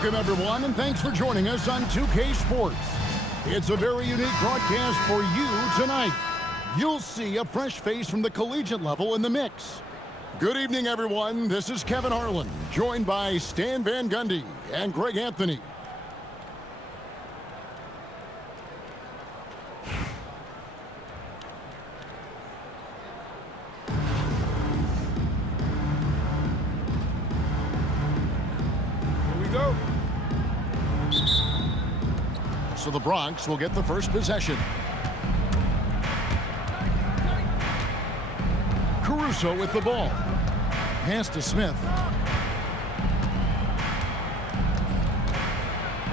Welcome, everyone, and thanks for joining us on 2K Sports. It's a very unique broadcast for you tonight. You'll see a fresh face from the collegiate level in the mix. Good evening, everyone. This is Kevin Harlan, joined by Stan Van Gundy and Greg Anthony. So the Bronx will get the first possession. Caruso with the ball. Pass to Smith.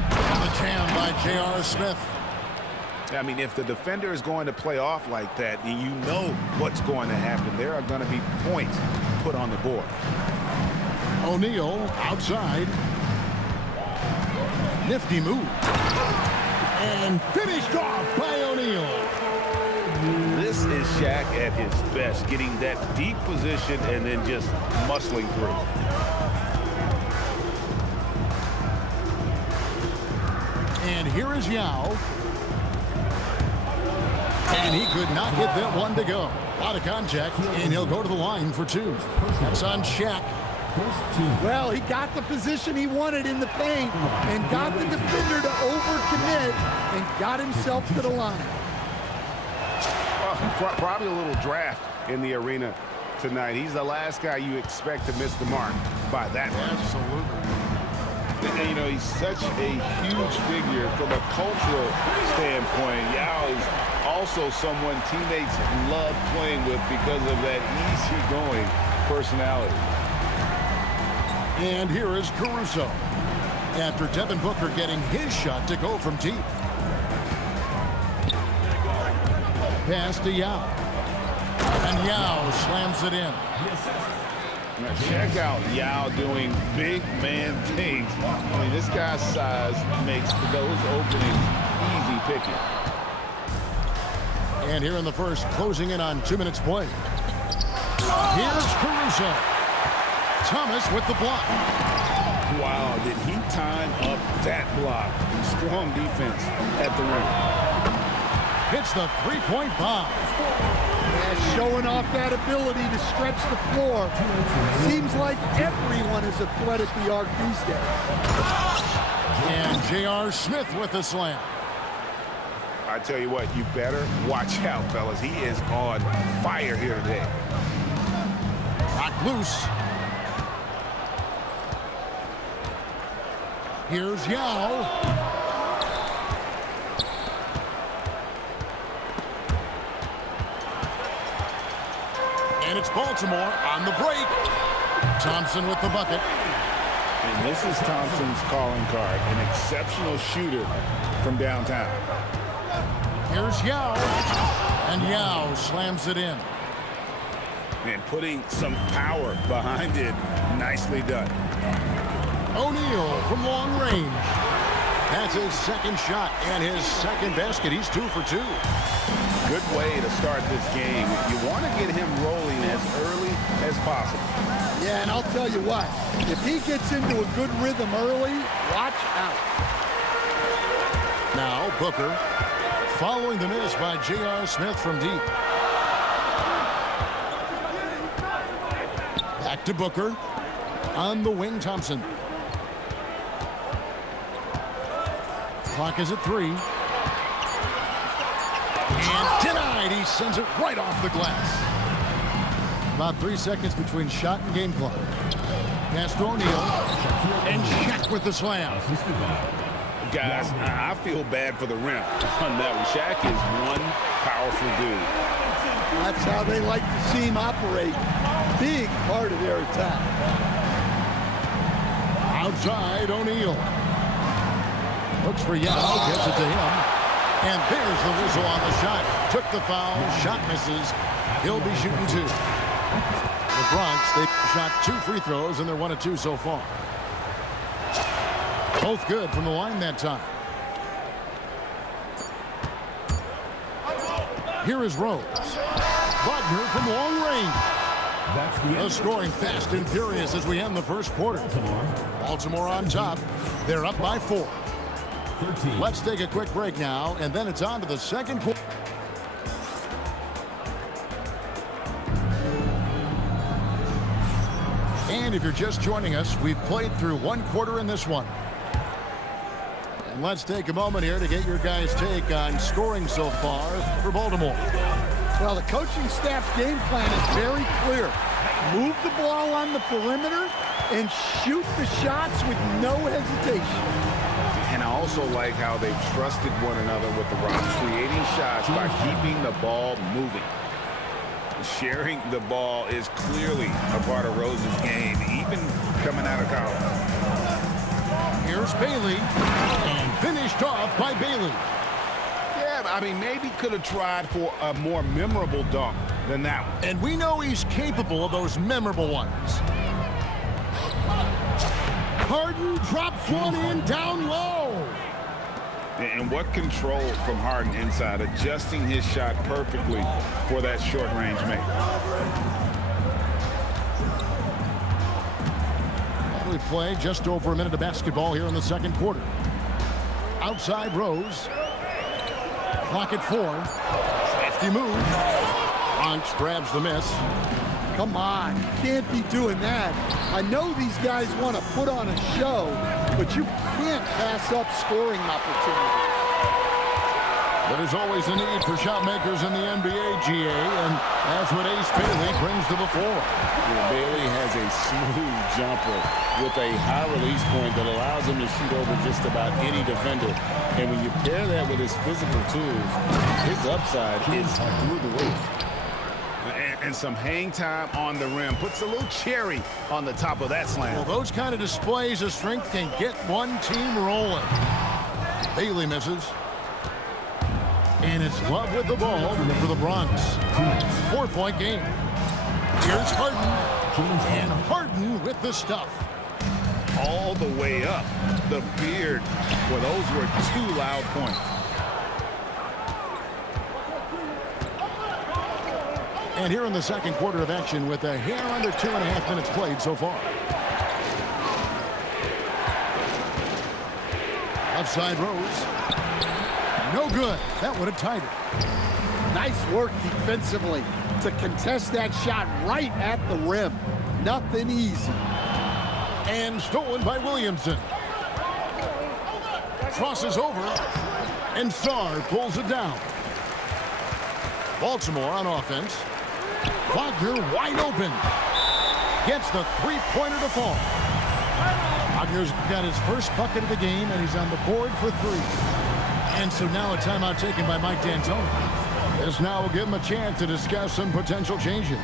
And the jam by J.R. Smith. I mean, if the defender is going to play off like that, then you know what's going to happen. There are going to be points put on the board. O'Neal outside. Nifty move. And finished off by O'Neal. This is Shaq at his best, getting that deep position and then just muscling through. And here is Yao. And he could not get that one to go. Out of contact, and he'll go to the line for two. That's on Shaq. Well, he got the position he wanted in the paint and got the defender to overcommit and got himself to the line. Probably a little draft in the arena tonight. He's the last guy you expect to miss the mark by that much. Absolutely. And, you know, he's such a huge figure from a cultural standpoint. Yao is also someone teammates love playing with because of that easygoing personality. And here is Caruso. After Devin Booker getting his shot to go from deep. Pass to Yao. And Yao slams it in. Now check out Yao doing big man things. I mean, this guy's size makes those openings easy picking. And here in the first, closing in on 2 minutes play. Here's Caruso. Thomas with the block. Wow, did he time up that block? Strong defense at the rim. Hits the three-point bomb. Yeah, showing off that ability to stretch the floor. Seems like everyone is a threat at the arc these days. And J.R. Smith with the slam. I tell you what, you better watch out, fellas. He is on fire here today. Knocked loose. Here's Yao. And it's Baltimore on the break. Thompson with the bucket. And this is Thompson's calling card, an exceptional shooter from downtown. Here's Yao. And Yao slams it in. And putting some power behind it. Nicely done. O'Neal from long range. That's his second shot and his second basket. He's 2 for 2. Good way to start this game. You want to get him rolling as early as possible. Yeah, and I'll tell you what, if he gets into a good rhythm early, watch out. Now Booker following the miss by J.R. Smith from deep. Back to Booker. On the wing, Thompson. Clock is at 3. And denied. He sends it right off the glass. About 3 seconds between shot and game clock. Pass to O'Neal. And Shaq with the slam. Guys, I feel bad for the rim on that one. Shaq is one powerful dude. That's how they like to see him operate. Big part of their attack. Outside, O'Neal. Looks for Yao, gets it to him. And there's the whistle on the shot. Took the foul, shot misses. He'll be shooting 2. The Bronx, they shot 2 free throws, and they're 1 of 2 so far. Both good from the line that time. Here is Rose. Wagner from long range. The scoring fast and furious as we end the first quarter. Baltimore on top. They're up by 4. Let's take a quick break now, and then it's on to the second quarter. And if you're just joining us, we've played through 1 quarter in this one. And let's take a moment here to get your guys' take on scoring so far for Baltimore. Well, the coaching staff's game plan is very clear. Move the ball on the perimeter and shoot the shots with no hesitation. And I also like how they've trusted one another with the rock, creating shots by keeping the ball moving. Sharing the ball is clearly a part of Rose's game, even coming out of college. Here's Bailey, and finished off by Bailey. Yeah, I mean, maybe could have tried for a more memorable dunk than that one. And we know he's capable of those memorable ones. Harden drops one in down low. And what control from Harden inside, adjusting his shot perfectly for that short-range make. We play just over a minute of basketball here in the second quarter. Outside Rose. Clock at 4. Safety move. Bronx grabs the miss. Come on, you can't be doing that. I know these guys want to put on a show, but you can't pass up scoring opportunities. There's always a need for shot makers in the NBA, GA, and that's what Ace Bailey brings to the floor. Yeah, Bailey has a smooth jumper with a high release point that allows him to shoot over just about any defender. And when you pair that with his physical tools, his upside is through the roof. And some hang time on the rim. Puts a little cherry on the top of that slam. Well, those kind of displays of strength can get one team rolling. Bailey misses. And it's Love with the ball for the Bronx. 4-point game. Here's Harden. And Harden with the stuff. All the way up. The beard. Well, those were 2 loud points. And here in the second quarter of action with a hair under 2.5 minutes played so far. Outside Rose. No good. That would have tied it. Nice work defensively to contest that shot right at the rim. Nothing easy. And stolen by Williamson. Crosses over. And Sarr pulls it down. Baltimore on offense. Wagner wide open. Gets the three-pointer to fall. Wagner's got his first bucket of the game, and he's on the board for 3. And so now a timeout taken by Mike D'Antoni. This now will give him a chance to discuss some potential changes.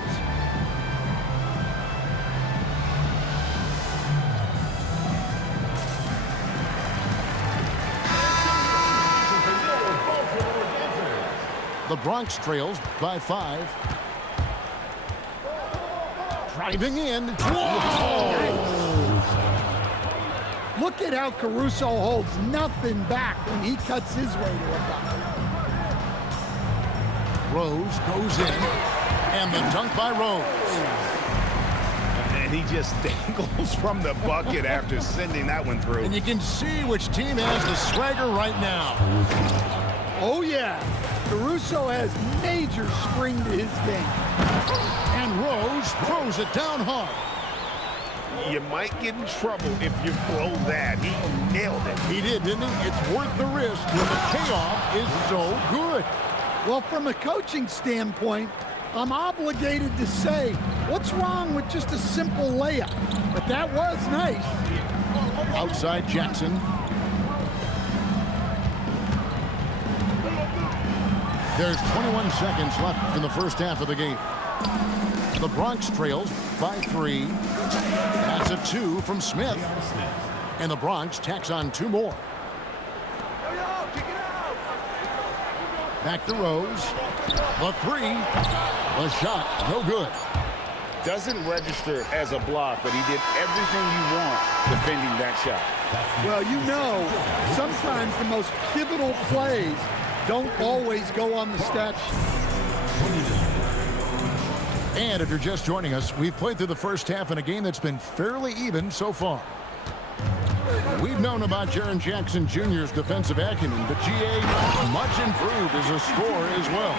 The Bronx trails by 5. Driving in. Whoa! Look at how Caruso holds nothing back when he cuts his way to a bucket. Rose goes in. And the dunk by Rose. And he just dangles from the bucket after sending that one through. And you can see which team has the swagger right now. Oh, yeah. Caruso has major spring to his game. And Rose throws it down hard. You might get in trouble if you blow that. He nailed it. He did, didn't he? It's worth the risk when the payoff is so good. Well, from a coaching standpoint, I'm obligated to say, what's wrong with just a simple layup? But that was nice. Outside Jackson. There's 21 seconds left in the first half of the game. The Bronx trails by 3. That's a 2 from Smith. And the Bronx tacks on 2 more. Back to Rose. The 3. The shot, no good. Doesn't register as a block, but he did everything you want defending that shot. Well, you know, sometimes the most pivotal plays don't always go on the stat sheet. And if you're just joining us, we've played through the first half in a game that's been fairly even so far. We've known about Jaren Jackson Jr.'s defensive acumen, but GA much improved as a scorer as well.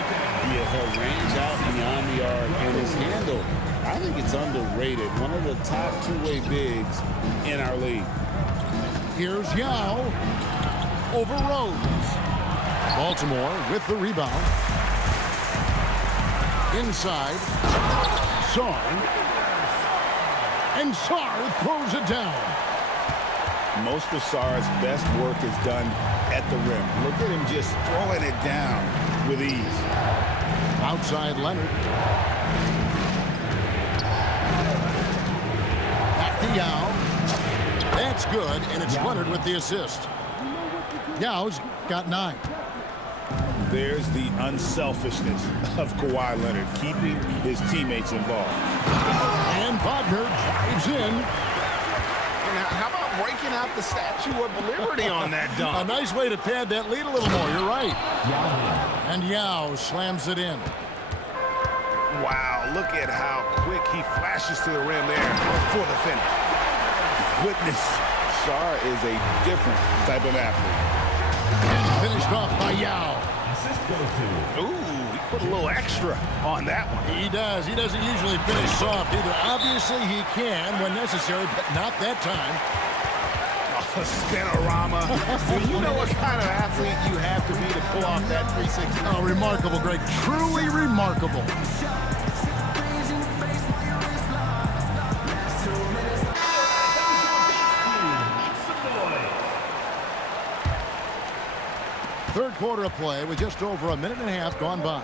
Yeah, her range out beyond the arc and his handle, I think it's underrated. One of the top two-way bigs in our league. Here's Yao over Rose. Baltimore with the rebound. Inside. Sarr. And Sarr throws it down. Most of Sarr's best work is done at the rim. Look at him just throwing it down with ease. Outside Leonard. Back to Yao. That's good, and it's Leonard with the assist. Yao's got 9. There's the unselfishness of Kawhi Leonard, keeping his teammates involved. And Wagner drives in. Now, how about breaking out the Statue of Liberty on that dunk? A nice way to pad that lead a little more. You're right. And Yao slams it in. Wow, look at how quick he flashes to the rim there for the finish. Goodness, Sarr is a different type of athlete. And finished off by Yao. Ooh, he put a little extra on that one. He does. He doesn't usually finish soft either. Obviously, he can when necessary, but not that time. A spinorama. You know what kind of athlete you have to be to pull off that 360. Oh, remarkable, Greg. Truly remarkable. Third quarter of play with just over a minute and a half gone by.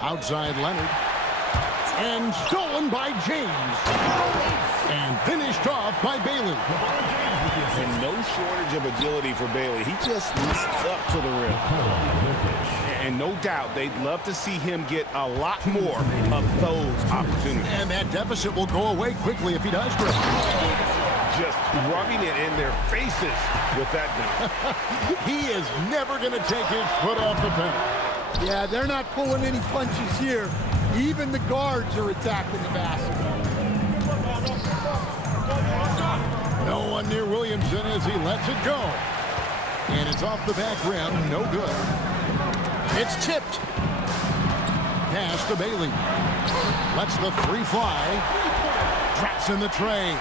Outside Leonard. And stolen by James. And finished off by Bailey. And no shortage of agility for Bailey. He just leaps up to the rim. And no doubt they'd love to see him get a lot more of those opportunities. And that deficit will go away quickly if he does, Greg. Just rubbing it in their faces with that dunk. He is never going to take his foot off the pedal. Yeah, they're not pulling any punches here. Even the guards are attacking the basket. No one near Williamson as he lets it go. And it's off the back rim. No good. It's tipped. Pass to Bailey. Lets the 3 fly. Drops in the tray.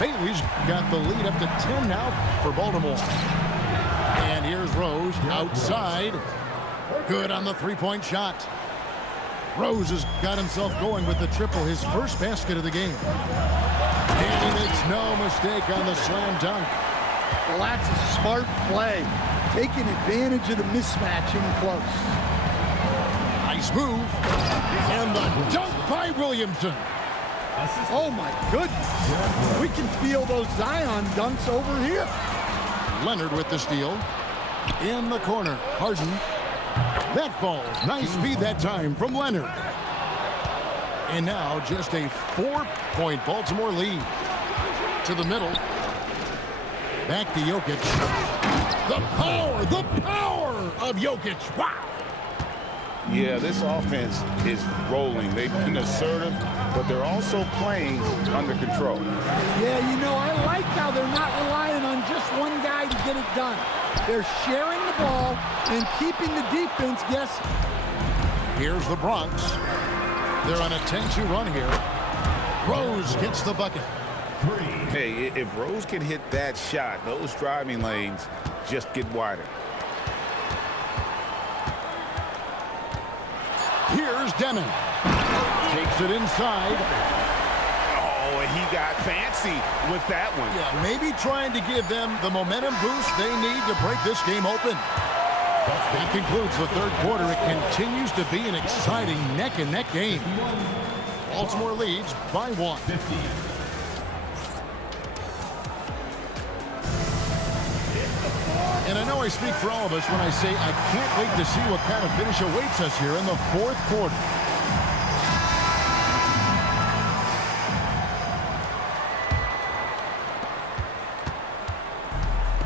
Bailey's got the lead up to 10 now for Baltimore. And here's Rose outside. Good on the 3-point shot. Rose has got himself going with the triple, his first basket of the game. And he makes no mistake on the slam dunk. Well, that's a smart play, taking advantage of the mismatch in close. Nice move. And the dunk by Williamson. Oh, my goodness. We can feel those Zion dunks over here. Leonard with the steal. In the corner. Harden. That falls. Nice feed that time from Leonard. And now just a 4-point Baltimore lead. To the middle. Back to Jokic. The power of Jokic. Wow. Yeah, this offense is rolling. They've been assertive, but they're also playing under control. Yeah, you know, I like how they're not relying on just one guy to get it done. They're sharing the ball and keeping the defense guessing. Here's the Bronx. They're on a 10-2 run here. Rose gets the bucket. Hey, if Rose can hit that shot, those driving lanes just get wider. Here's Demon. Takes it inside. Oh, and he got fancy with that one. Yeah, maybe trying to give them the momentum boost they need to break this game open. That concludes the third quarter. It continues to be an exciting neck-and-neck game. Baltimore leads by 1. And I know I speak for all of us when I say I can't wait to see what kind of finish awaits us here in the fourth quarter.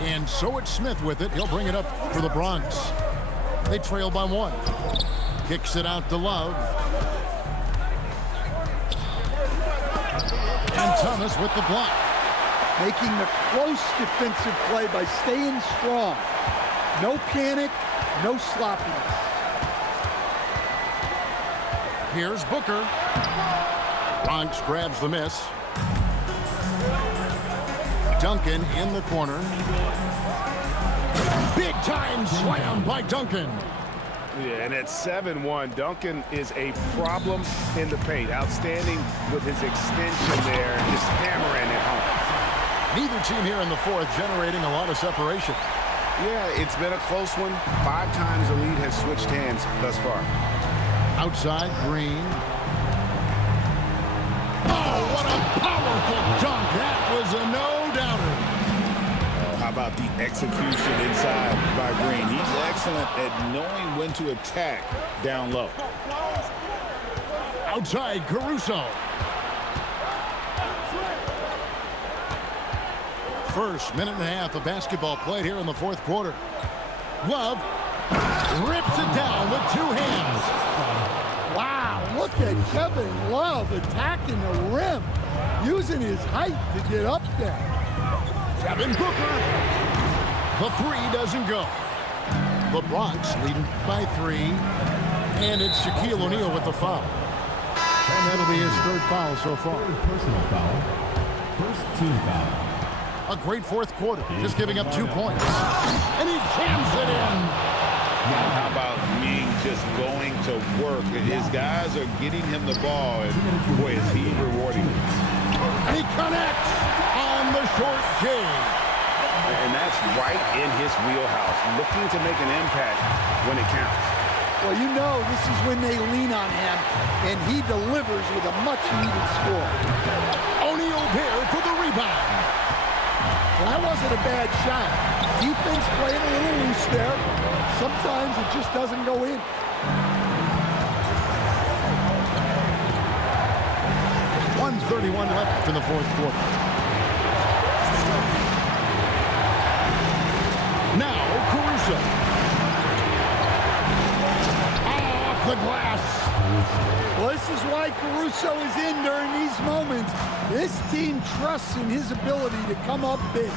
And so it's Smith with it. He'll bring it up for the Bronx. They trail by 1. Kicks it out to Love. And Thomas with the block. Making the close defensive play by staying strong. No panic, no sloppiness. Here's Booker. Bronx grabs the miss. Duncan in the corner. Big time slam by Duncan. Yeah, and at 7-1, Duncan is a problem in the paint. Outstanding with his extension there, just hammering it home. Neither team here in the fourth generating a lot of separation. Yeah, it's been a close one. 5 times the lead has switched hands thus far. Outside, Green. Oh, what a powerful dunk. That was a no-doubter. How about the execution inside by Green? He's excellent at knowing when to attack down low. Outside, Caruso. First minute and a half of basketball played here in the fourth quarter. Love rips it down with 2 hands. Wow, look at Kevin Love attacking the rim, using his height to get up there. Devin Booker. The 3 doesn't go. The Bronx leading by 3. And it's Shaquille O'Neal with the foul. And that'll be his 3rd foul so far. Personal foul. First team foul. A great fourth quarter, just giving up 2 points. And he jams it in. How about Ming just going to work? His guys are getting him the ball, and boy, is he rewarding. And he connects on the short game. And that's right in his wheelhouse, looking to make an impact when it counts. Well, you know this is when they lean on him, and he delivers with a much-needed score. O'Neal there for the rebound. Well, that wasn't a bad shot. Defense playing a little loose there. Sometimes it just doesn't go in. .131 left in the fourth quarter. Now, Caruso. Off the glass. Well, this is why Caruso is in during these moments. This team trusts in his ability to come up big.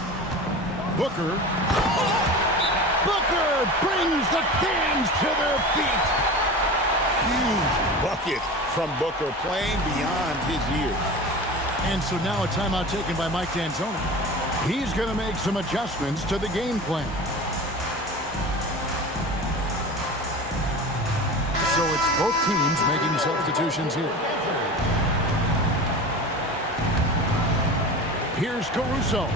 Booker. Booker brings the fans to their feet. Huge bucket from Booker, playing beyond his years. And so now a timeout taken by Mike D'Antoni. He's going to make some adjustments to the game plan. So it's both teams making substitutions here. Here's Caruso.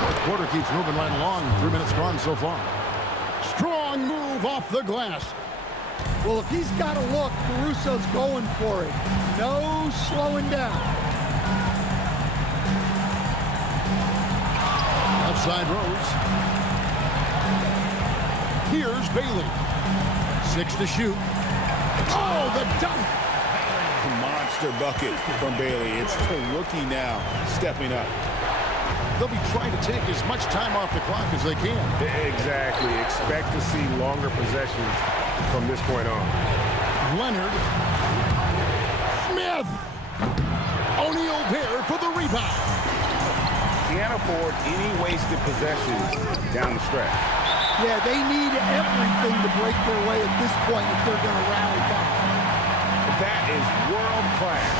Fourth quarter keeps moving right along. 3 minutes gone so far. Strong move off the glass. Well, if he's got to look, Caruso's going for it. No slowing down. Outside Rose. Here's Bailey. 6 to shoot. Oh, the dunk. Monster bucket from Bailey. It's the rookie now stepping up. They'll be trying to take as much time off the clock as they can. Exactly. Expect to see longer possessions from this point on. Leonard. Smith. O'Neal there for the rebound. Can't afford any wasted possessions down the stretch. Yeah, they need everything to break their way at this point if they're going to rally back. That is world class.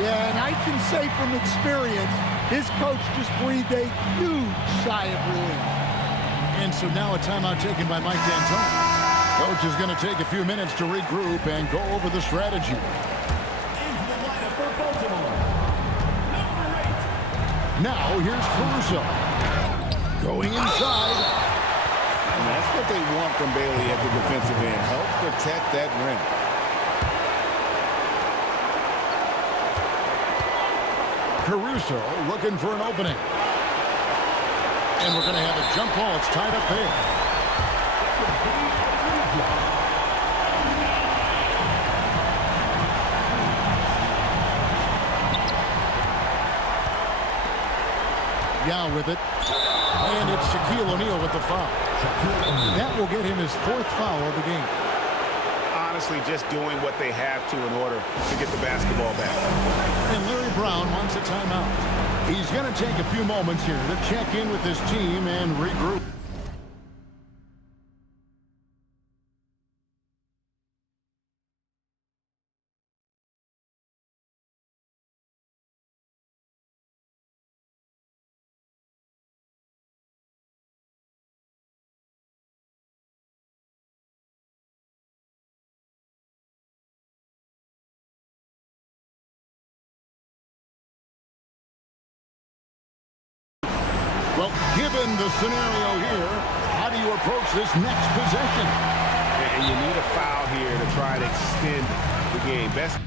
Yeah, and I can say from experience, his coach just breathed a huge sigh of relief. And so now a timeout taken by Mike D'Antoni. Coach is going to take a few minutes to regroup and go over the strategy. Into the lineup for Baltimore. Number 8. Now here's Caruso. Going inside. And that's what they want from Bailey at the defensive end. Help protect that rim. Caruso looking for an opening. And we're going to have a jump ball. It's tied up there. Yeah, with it. And it's Shaquille O'Neal with the foul. That will get him his 4th foul of the game. Honestly, just doing what they have to in order to get the basketball back. And Larry Brown wants a timeout. He's going to take a few moments here to check in with his team and regroup. Well, given the scenario here, how do you approach this next possession? And you need a foul here to try and extend the game. Best